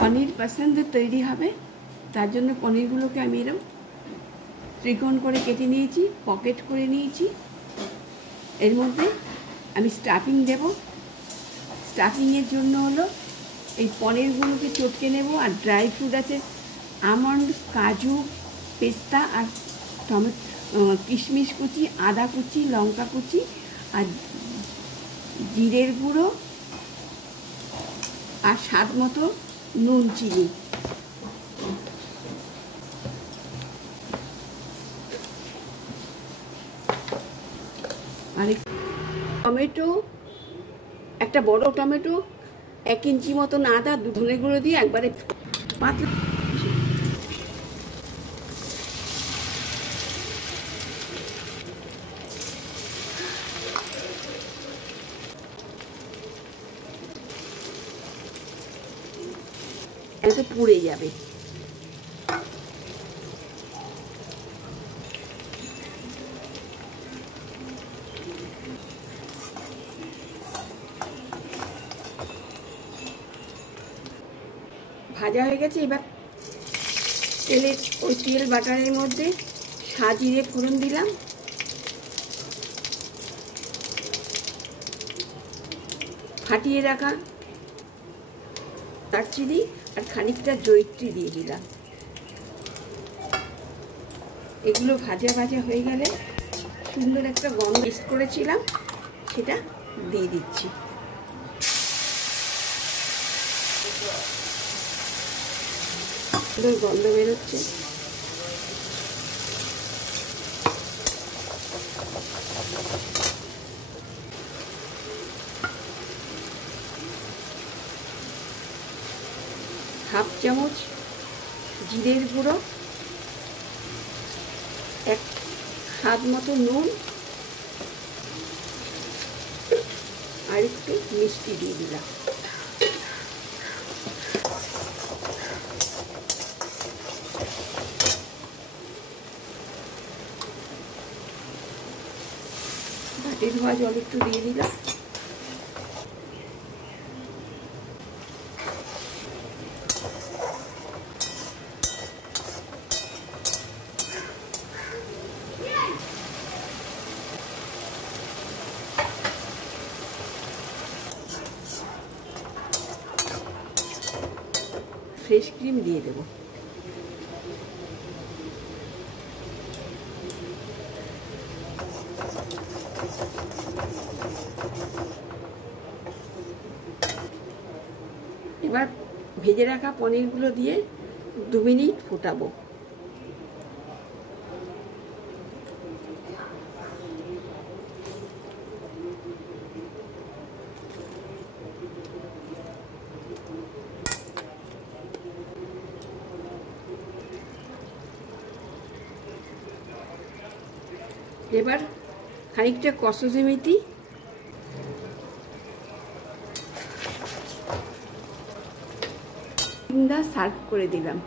पनीर पसंद तैरी হবে তার জন্য পনিরগুলোকে আমি এরকম ত্রিকোণ করে কেটে নিয়েছি, পকেট করে নিয়েছি। এর মধ্যে আমি স্টাফিং দেব। স্টাফিংয়ের জন্য হলো এই পনিরগুলোকে চটকে নেব। আর ড্রাই ফ্রুট আছে আমন্ড, কাজু, পেস্তা আর টমেটো, কিশমিশ কুচি, আদা কুচি, লঙ্কা কুচি আর জিরের গুঁড়ো আর স্বাদ মতো নুন, চিনি। আর টমেটো, একটা বড় টমেটো, 1 ইঞ্চি মতন আদা, ধনে গুঁড়ো দিয়ে একবারে পাতলা এতে পুড়ে যাবে। ভাজা হয়ে গেছে। এবার তেলের ওই তেল বাটারের মধ্যে সাজিয়ে ফোড়ন দিলাম। ফাটিয়ে রাখা দারচিনি আর খানিকটা জয়িত্রী দিয়ে দিলাম। এগুলো ভাজা ভাজা হয়ে গেলে সুন্দর একটা গন্ধ পেস্ট করেছিলাম সেটা দিয়ে দিচ্ছি। সুন্দর গন্ধ বেরোচ্ছে। হাফ চামচ জিরের গুঁড়ো, 1 স্বাদ মতো নুন আর একটু মিষ্টি দিয়ে দিলাম। বাটি ধোয়া জল একটু দিয়ে দিলাম। ফ্রেশ ক্রিম দিয়ে দেব। এবার ভেজে রাখা পনিরগুলো দিয়ে 2 মিনিট ফোটাবো। এবার খানিকটা কসুরি মেথি, সার্ভ করে দিলাম।